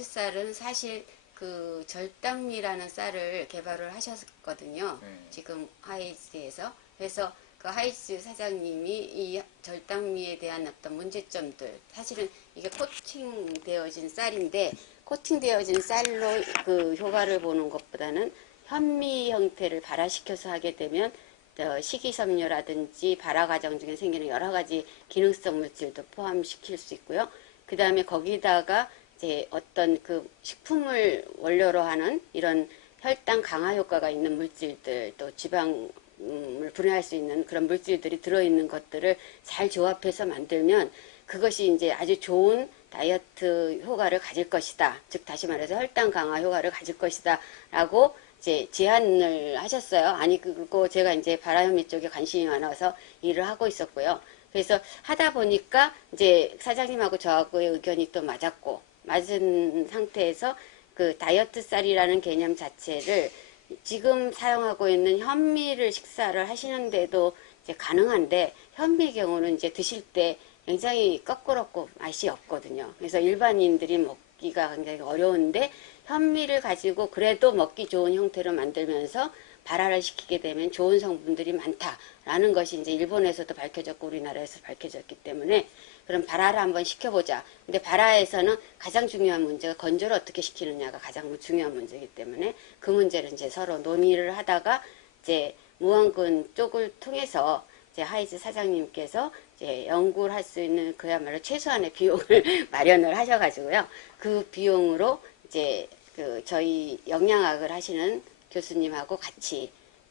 다이어트 쌀은 사실 그 절당미라는 쌀을 개발을 하셨거든요. 네. 지금 하이즈에서. 그래서 그 하이즈 사장님이 이 절당미에 대한 어떤 문제점들, 사실은 이게 코팅되어진 쌀인데, 코팅되어진 쌀로 그 효과를 보는 것보다는 현미 형태를 발화시켜서 하게 되면 식이섬유라든지 발화 과정 중에 생기는 여러 가지 기능성 물질도 포함시킬 수 있고요. 그 다음에 거기다가 이제 어떤 그 식품을 원료로 하는 이런 혈당 강화 효과가 있는 물질들, 또 지방을 분해할 수 있는 그런 물질들이 들어있는 것들을 잘 조합해서 만들면 그것이 이제 아주 좋은 다이어트 효과를 가질 것이다. 즉 다시 말해서 혈당 강화 효과를 가질 것이다. 라고 이제 제안을 하셨어요. 아니 그리고 제가 이제 발화현미 쪽에 관심이 많아서 일을 하고 있었고요. 그래서 하다 보니까 이제 사장님하고 저하고의 의견이 또 맞은 상태에서 그 다이어트 쌀이라는 개념 자체를 지금 사용하고 있는 현미를 식사를 하시는데도 이제 가능한데 현미 경우는 이제 드실 때 굉장히 꺼끄럽고 맛이 없거든요. 그래서 일반인들이 먹기가 굉장히 어려운데 현미를 가지고 그래도 먹기 좋은 형태로 만들면서 발화를 시키게 되면 좋은 성분들이 많다라는 것이 이제 일본에서도 밝혀졌고 우리나라에서 밝혀졌기 때문에 그럼 발화를 한번 시켜보자. 근데 발화에서는 가장 중요한 문제가 건조를 어떻게 시키느냐가 가장 중요한 문제이기 때문에 그 문제를 이제 서로 논의를 하다가 이제 무언군 쪽을 통해서 이제 하이즈 사장님께서 이제 연구를 할 수 있는 그야말로 최소한의 비용을 마련을 하셔가지고요. 그 비용으로 이제 그 저희 영양학을 하시는 교수님하고 같이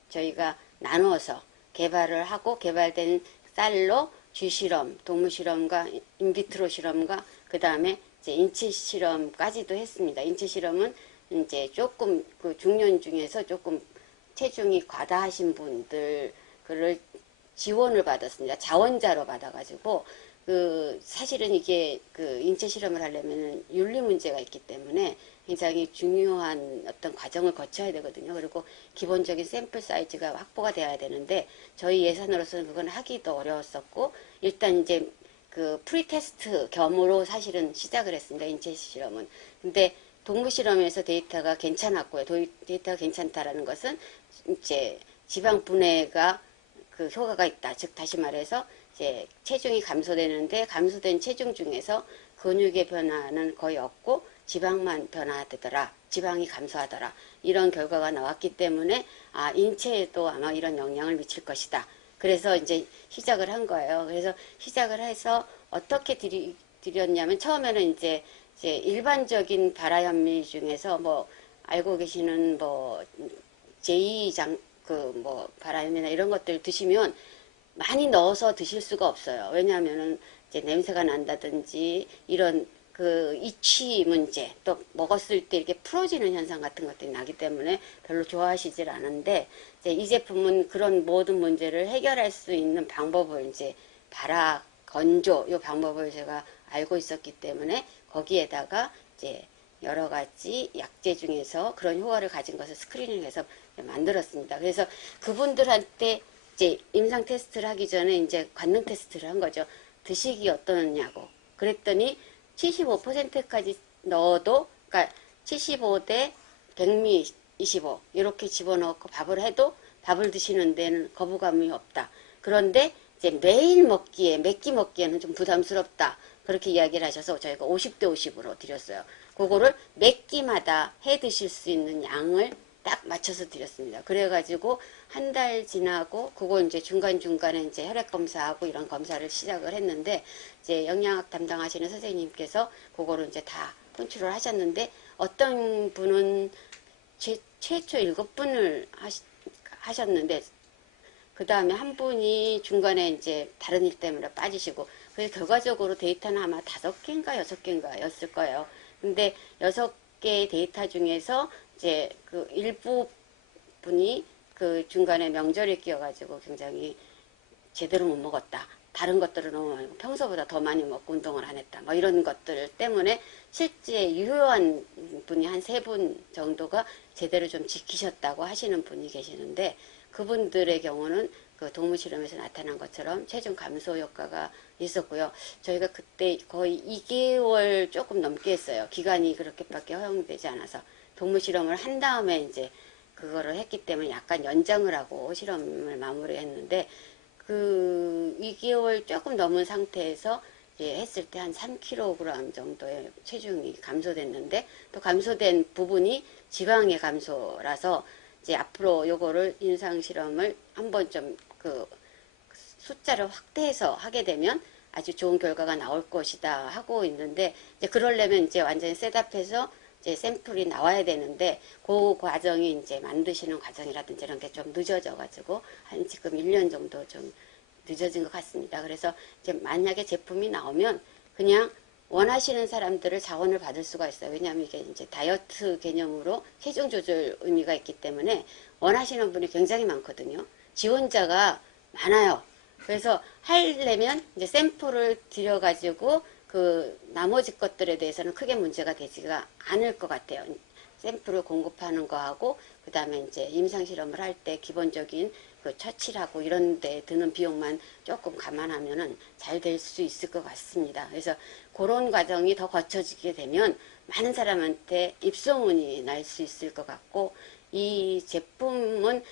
저희가 나누어서 개발을 하고 개발된 쌀로 쥐실험, 동물 실험과 인비트로 실험과 그 다음에 이제 인체 실험까지도 했습니다. 인체 실험은 이제 조금 그 중년 중에서 조금 체중이 과다하신 분들 그를 지원을 받았습니다. 자원자로 받아가지고 그 사실은 이게 그 인체 실험을 하려면 윤리 문제가 있기 때문에 굉장히 중요한 어떤 과정을 거쳐야 되거든요. 그리고 기본적인 샘플 사이즈가 확보가 돼야 되는데 저희 예산으로서는 그건 하기도 어려웠었고 일단 이제 그 프리테스트 겸으로 사실은 시작을 했습니다. 인체 실험은. 근데 동물 실험에서 데이터가 괜찮았고요. 데이터가 괜찮다라는 것은 이제 지방 분해가 그 효과가 있다. 즉 다시 말해서 이제 체중이 감소되는데 감소된 체중 중에서 근육의 변화는 거의 없고 지방만 변화되더라. 지방이 감소하더라. 이런 결과가 나왔기 때문에 아 인체에도 아마 이런 영향을 미칠 것이다. 그래서 이제 시작을 한 거예요. 그래서 시작을 해서 어떻게 드렸냐면 처음에는 이제 일반적인 발화현미 중에서 뭐 알고 계시는 뭐 제2장 그 뭐 발화현미나 이런 것들 드시면 많이 넣어서 드실 수가 없어요. 왜냐하면은 이제 냄새가 난다든지 이런 그 이취 문제 또 먹었을 때 이렇게 풀어지는 현상 같은 것들이 나기 때문에 별로 좋아하시질 않은데 이제 이 제품은 그런 모든 문제를 해결할 수 있는 방법을 이제 발화 건조 이 방법을 제가 알고 있었기 때문에 거기에다가 이제 여러 가지 약재 중에서 그런 효과를 가진 것을 스크리닝해서 만들었습니다. 그래서 그분들한테 이제 임상 테스트를 하기 전에 이제 관능 테스트를 한 거죠. 드시기 어떠냐고. 그랬더니 75%까지 넣어도, 그러니까 75대 백미 25 이렇게 집어넣고 밥을 해도 밥을 드시는 데는 거부감이 없다. 그런데 이제 매일 먹기에 몇 끼 먹기에는 좀 부담스럽다. 그렇게 이야기를 하셔서 저희가 50대 50으로 드렸어요. 그거를 몇 끼마다 해 드실 수 있는 양을 딱 맞춰서 드렸습니다. 그래가지고 한 달 지나고 그거 이제 중간중간에 이제 혈액 검사하고 이런 검사를 시작을 했는데 이제 영양학 담당하시는 선생님께서 그거를 이제 다 컨트롤 하셨는데 어떤 분은 최초 7분을 하셨는데 그 다음에 한 분이 중간에 이제 다른 일 때문에 빠지시고 그래서 결과적으로 데이터는 아마 5개인가 6개인가 였을 거예요. 근데 6개의 데이터 중에서 이제 그 일부 분이 그 중간에 명절이 끼어가지고 굉장히 제대로 못 먹었다. 다른 것들을 너무 평소보다 더 많이 먹고 운동을 안 했다. 뭐 이런 것들 때문에 실제 유효한 분이 한 3분 정도가 제대로 좀 지키셨다고 하시는 분이 계시는데 그분들의 경우는 그 동물 실험에서 나타난 것처럼 체중 감소 효과가 있었고요. 저희가 그때 거의 2개월 조금 넘게 했어요. 기간이 그렇게밖에 허용되지 않아서 동물 실험을 한 다음에 이제 그거를 했기 때문에 약간 연장을 하고 실험을 마무리했는데 그 2개월 조금 넘은 상태에서 했을 때 한 3kg 정도의 체중이 감소됐는데 또 감소된 부분이 지방의 감소라서 이제 앞으로 요거를 임상 실험을 한번 좀 그 숫자를 확대해서 하게 되면 아주 좋은 결과가 나올 것이다 하고 있는데 이제 그러려면 이제 완전히 셋업해서 이제 샘플이 나와야 되는데 그 과정이 이제 만드시는 과정이라든지 이런 게 좀 늦어져 가지고 한 지금 1년 정도 좀 늦어진 것 같습니다. 그래서 이제 만약에 제품이 나오면 그냥 원하시는 사람들을 자원을 받을 수가 있어요. 왜냐하면 이게 이제 다이어트 개념으로 체중 조절 의미가 있기 때문에 원하시는 분이 굉장히 많거든요. 지원자가 많아요. 그래서 하려면 이제 샘플을 들여가지고 그 나머지 것들에 대해서는 크게 문제가 되지가 않을 것 같아요. 샘플을 공급하는 거하고 그 다음에 이제 임상실험을 할 때 기본적인 그 처치하고 이런 데 드는 비용만 조금 감안하면은 잘 될 수 있을 것 같습니다. 그래서 그런 과정이 더 거쳐지게 되면 많은 사람한테 입소문이 날 수 있을 것 같고 이 제품은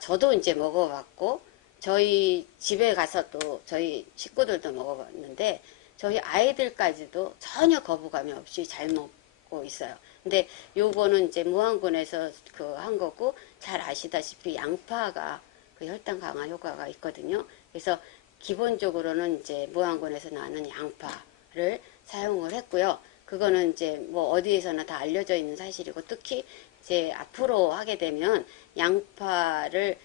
저도 이제 먹어봤고 저희 집에 가서 또 저희 식구들도 먹어봤는데 저희 아이들까지도 전혀 거부감이 없이 잘 먹고 있어요. 근데 요거는 이제 무안군에서 그 한 거고 잘 아시다시피 양파가 그 혈당 강화 효과가 있거든요. 그래서 기본적으로는 이제 무안군에서 나는 양파를 사용을 했고요. 그거는 이제 뭐 어디에서나 다 알려져 있는 사실이고 특히 이제 앞으로 하게 되면 양파를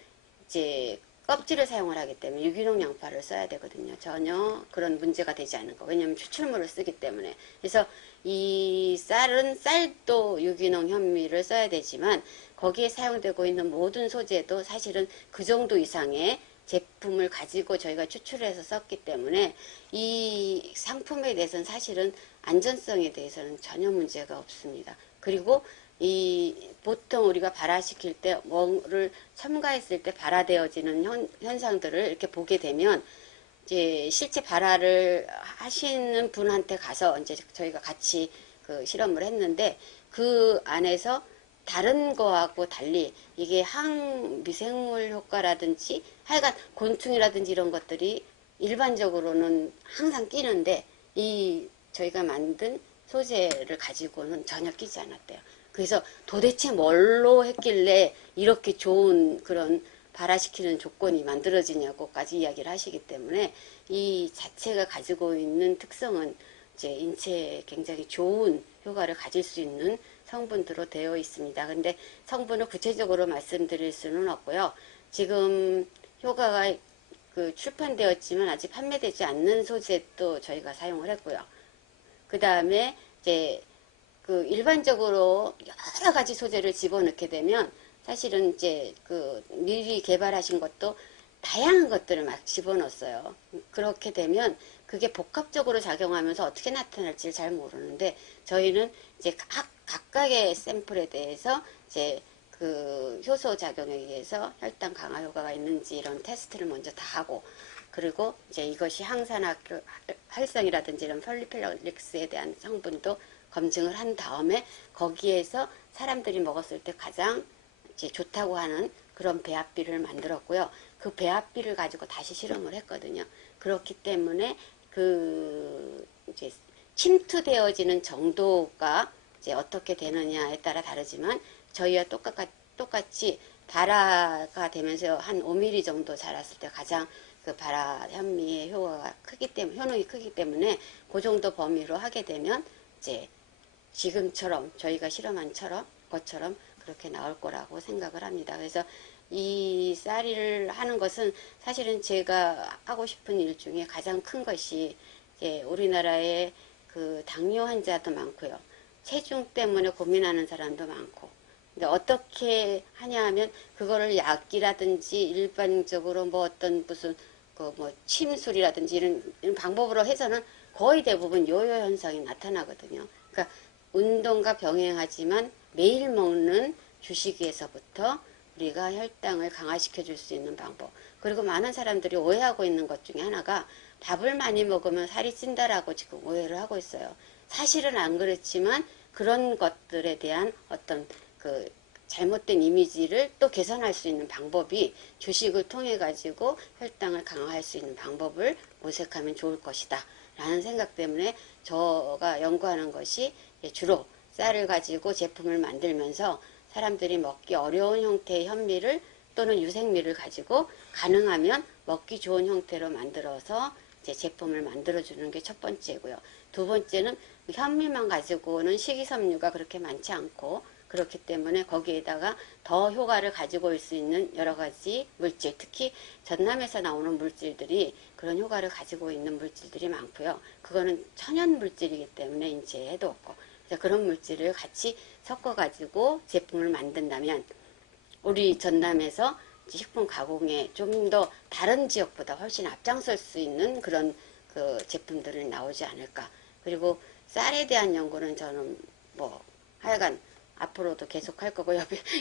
이제 껍질을 사용을 하기 때문에 유기농 양파를 써야 되거든요. 전혀 그런 문제가 되지 않는 거. 왜냐하면 추출물을 쓰기 때문에. 그래서 이 쌀도 유기농 현미를 써야 되지만 거기에 사용되고 있는 모든 소재도 사실은 그 정도 이상의 제품을 가지고 저희가 추출해서 썼기 때문에 이 상품에 대해서는 사실은 안전성에 대해서는 전혀 문제가 없습니다. 그리고 보통 우리가 발화시킬 때 뭐를 첨가했을 때 발화되어지는 현상들을 이렇게 보게 되면 이제 실제 발화를 하시는 분한테 가서 이제 저희가 같이 그 실험을 했는데 그 안에서 다른 거하고 달리 이게 항미생물 효과라든지 하여간 곤충이라든지 이런 것들이 일반적으로는 항상 끼는데 저희가 만든 소재를 가지고는 전혀 끼지 않았대요. 그래서 도대체 뭘로 했길래 이렇게 좋은 그런 발화시키는 조건이 만들어지냐고까지 이야기를 하시기 때문에 이 자체가 가지고 있는 특성은 이제 인체에 굉장히 좋은 효과를 가질 수 있는 성분으로 되어 있습니다. 근데 성분을 구체적으로 말씀드릴 수는 없고요. 지금 효과가 그 출판되었지만 아직 판매되지 않는 소재도 저희가 사용을 했고요. 그 다음에 이제 그 일반적으로 여러 가지 소재를 집어넣게 되면 사실은 이제 그 미리 개발하신 것도 다양한 것들을 막 집어넣었어요. 그렇게 되면 그게 복합적으로 작용하면서 어떻게 나타날지 잘 모르는데 저희는 이제 각각의 샘플에 대해서 이제 그 효소 작용에 의해서 혈당 강화 효과가 있는지 이런 테스트를 먼저 다 하고 그리고 이제 이것이 활성이라든지 이런 폴리페놀릭스에 대한 성분도 검증을 한 다음에 거기에서 사람들이 먹었을 때 가장 이제 좋다고 하는 그런 배합비를 만들었고요. 그 배합비를 가지고 다시 실험을 했거든요. 그렇기 때문에 그 이제 침투되어지는 정도가 이제 어떻게 되느냐에 따라 다르지만 저희와 똑같이 발화가 되면서 한 5mm 정도 자랐을 때 가장 그 발화 현미의 효과가 효능이 크기 때문에 그 정도 범위로 하게 되면 이제 지금처럼 저희가 실험한 것처럼 그렇게 나올 거라고 생각을 합니다. 그래서 이 쌀을 하는 것은 사실은 제가 하고 싶은 일 중에 가장 큰 것이 우리나라에 그 당뇨 환자도 많고요. 체중 때문에 고민하는 사람도 많고. 근데 어떻게 하냐 하면 그거를 약이라든지 일반적으로 뭐 어떤 무슨 뭐 침술이라든지 이런 방법으로 해서는 거의 대부분 요요 현상이 나타나거든요. 그러니까 운동과 병행하지만 매일 먹는 주식에서부터 우리가 혈당을 강화시켜 줄 수 있는 방법. 그리고 많은 사람들이 오해하고 있는 것 중에 하나가 밥을 많이 먹으면 살이 찐다라고 지금 오해를 하고 있어요. 사실은 안 그렇지만 그런 것들에 대한 어떤 그 잘못된 이미지를 또 개선할 수 있는 방법이 주식을 통해 가지고 혈당을 강화할 수 있는 방법을 모색하면 좋을 것이다 라는 생각 때문에 제가 연구하는 것이 주로 쌀을 가지고 제품을 만들면서 사람들이 먹기 어려운 형태의 현미를 또는 유생미를 가지고 가능하면 먹기 좋은 형태로 만들어서 이제 제품을 만들어주는 게 첫 번째고요. 두 번째는 현미만 가지고는 식이섬유가 그렇게 많지 않고 그렇기 때문에 거기에다가 더 효과를 가지고 올 수 있는 여러 가지 물질, 특히 전남에서 나오는 물질들이 그런 효과를 가지고 있는 물질들이 많고요. 그거는 천연 물질이기 때문에 인체에도 없고 그런 물질을 같이 섞어가지고 제품을 만든다면 우리 전남에서 식품 가공에 좀 더 다른 지역보다 훨씬 앞장설 수 있는 그런 그 제품들이 나오지 않을까. 그리고 쌀에 대한 연구는 저는 뭐 하여간 앞으로도 계속 할 거고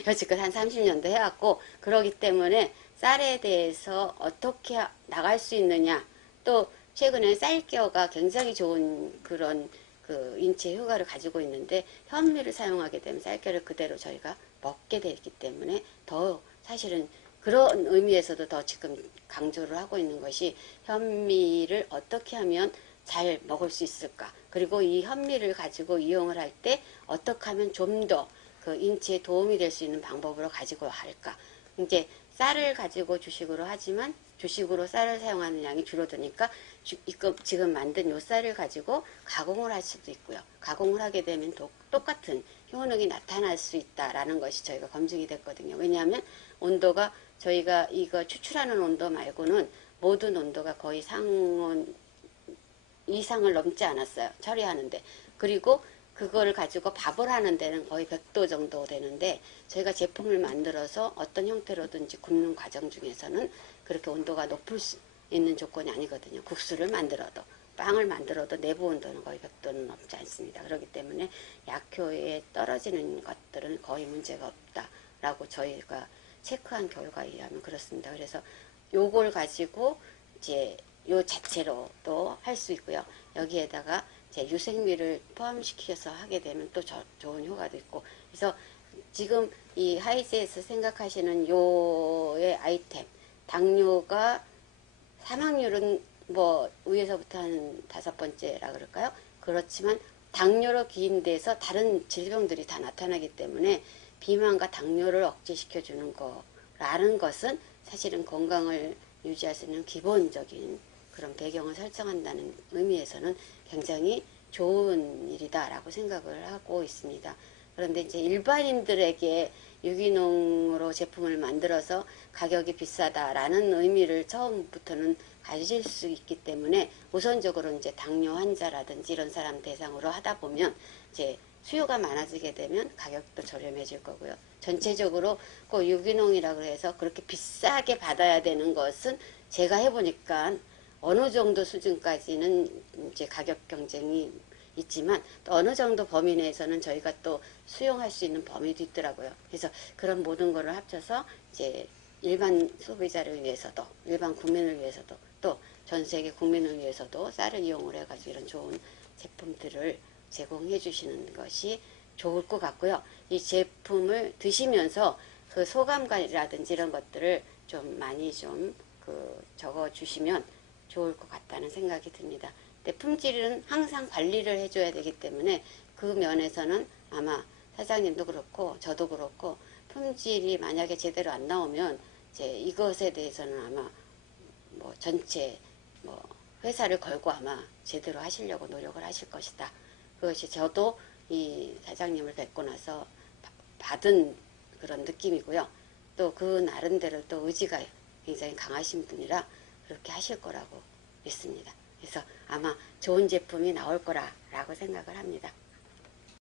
여지껏 한 30년도 해왔고 그러기 때문에 쌀에 대해서 어떻게 나갈 수 있느냐 또 최근에 쌀겨가 굉장히 좋은 그런 그 인체 효과를 가지고 있는데 현미를 사용하게 되면 쌀겨를 그대로 저희가 먹게 되기 때문에 더 사실은 그런 의미에서도 더 지금 강조를 하고 있는 것이 현미를 어떻게 하면 잘 먹을 수 있을까 그리고 이 현미를 가지고 이용을 할 때 어떻게 하면 좀 더 그 인체에 도움이 될 수 있는 방법으로 가지고 할까 이제 쌀을 가지고 주식으로 하지만 주식으로 쌀을 사용하는 양이 줄어드니까 지금 만든 요 쌀을 가지고 가공을 할 수도 있고요. 가공을 하게 되면 똑같은 효능이 나타날 수 있다라는 것이 저희가 검증이 됐거든요. 왜냐하면 온도가 저희가 이거 추출하는 온도 말고는 모든 온도가 거의 상온 이상을 넘지 않았어요. 처리하는데. 그리고 그걸 가지고 밥을 하는 데는 거의 100도 정도 되는데 저희가 제품을 만들어서 어떤 형태로든지 굽는 과정 중에서는 그렇게 온도가 높을 수 있는 조건이 아니거든요. 국수를 만들어도 빵을 만들어도 내부 온도는 거의 100도는 넘지 않습니다. 그렇기 때문에 약효에 떨어지는 것들은 거의 문제가 없다라고 저희가 체크한 결과에 의하면 그렇습니다. 그래서 요걸 가지고 이제 요 자체로도 할 수 있고요. 여기에다가 이제 유생미를 포함시켜서 하게 되면 또 좋은 효과도 있고 그래서 지금 이 하이즈에서 생각하시는 요의 아이템 당뇨가 사망률은 뭐 위에서부터 한 5번째라 그럴까요? 그렇지만 당뇨로 기인돼서 다른 질병들이 다 나타나기 때문에 비만과 당뇨를 억제시켜주는 거라는 것은 사실은 건강을 유지할 수 있는 기본적인 그런 배경을 설정한다는 의미에서는 굉장히 좋은 일이다라고 생각을 하고 있습니다. 그런데 이제 일반인들에게 유기농으로 제품을 만들어서 가격이 비싸다라는 의미를 처음부터는 가질 수 있기 때문에 우선적으로 이제 당뇨 환자라든지 이런 사람 대상으로 하다 보면 이제 수요가 많아지게 되면 가격도 저렴해질 거고요. 전체적으로 그 유기농이라고 해서 그렇게 비싸게 받아야 되는 것은 제가 해보니까 어느 정도 수준까지는 이제 가격 경쟁이 있지만 또 어느 정도 범위 내에서는 저희가 또 수용할 수 있는 범위도 있더라고요. 그래서 그런 모든 거를 합쳐서 이제 일반 소비자를 위해서도 일반 국민을 위해서도 또 전 세계 국민을 위해서도 쌀을 이용을 해가지고 이런 좋은 제품들을 제공해 주시는 것이 좋을 것 같고요. 이 제품을 드시면서 그 소감이라든지 이런 것들을 좀 많이 좀 그 적어 주시면 좋을 것 같다는 생각이 듭니다. 근데 품질은 항상 관리를 해줘야 되기 때문에 그 면에서는 아마 사장님도 그렇고 저도 그렇고 품질이 만약에 제대로 안 나오면 이제 이것에 대해서는 아마 뭐 전체 뭐 회사를 걸고 아마 제대로 하시려고 노력을 하실 것이다. 그것이 저도 이 사장님을 뵙고 나서 받은 그런 느낌이고요. 또 그 나름대로 또 의지가 굉장히 강하신 분이라 그렇게 하실 거라고 믿습니다. 그래서 아마 좋은 제품이 나올 거라고 생각을 합니다.